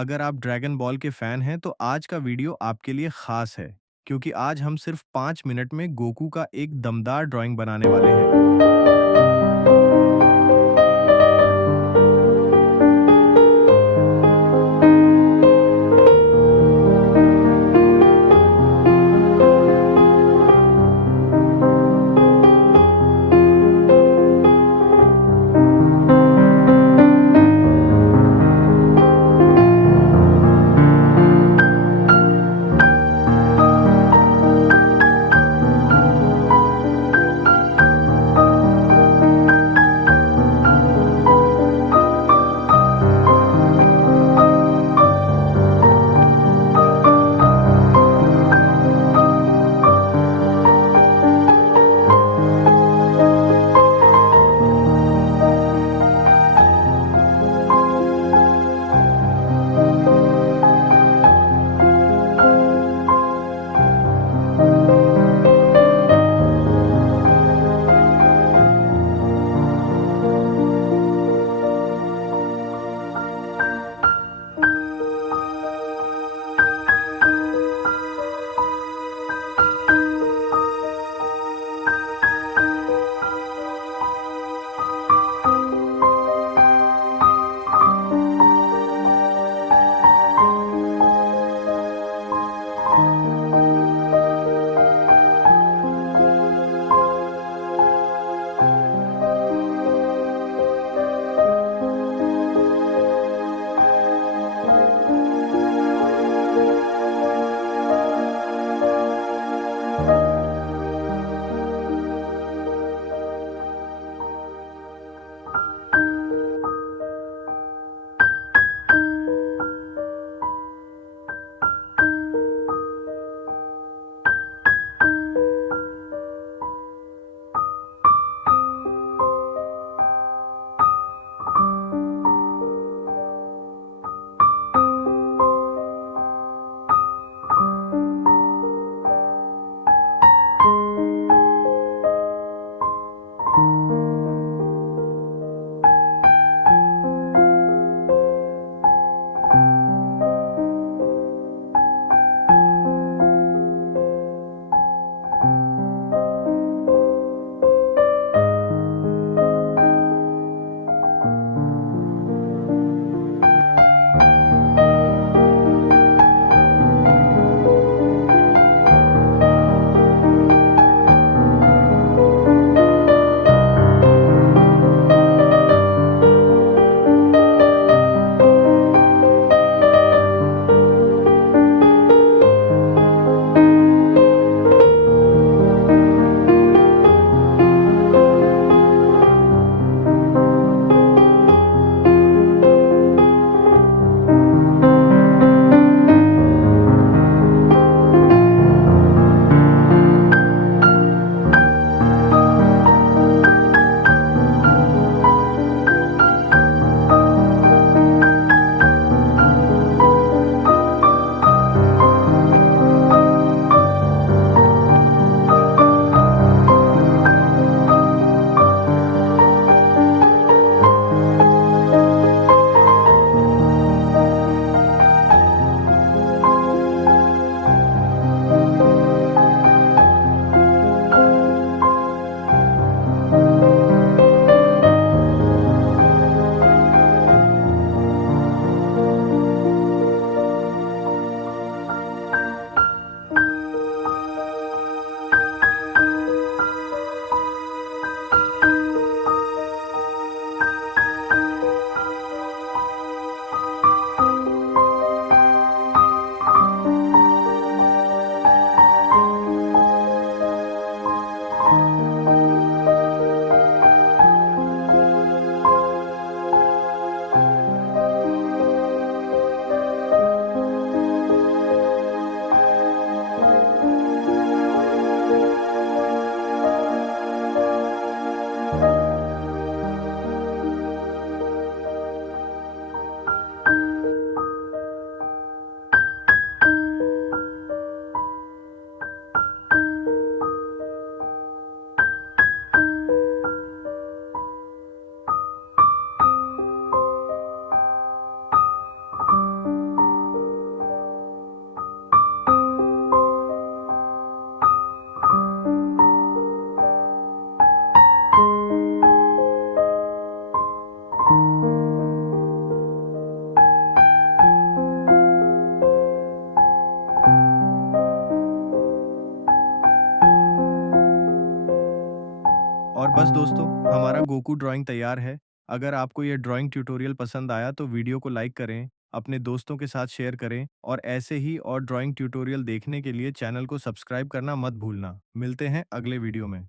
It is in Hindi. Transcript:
अगर आप ड्रैगन बॉल के फैन हैं तो आज का वीडियो आपके लिए खास है, क्योंकि आज हम सिर्फ 5 मिनट में गोकू का एक दमदार ड्राइंग बनाने वाले हैं। और बस दोस्तों, हमारा गोकू ड्राइंग तैयार है। अगर आपको यह ड्राइंग ट्यूटोरियल पसंद आया तो वीडियो को लाइक करें, अपने दोस्तों के साथ शेयर करें और ऐसे ही और ड्राइंग ट्यूटोरियल देखने के लिए चैनल को सब्सक्राइब करना मत भूलना। मिलते हैं अगले वीडियो में।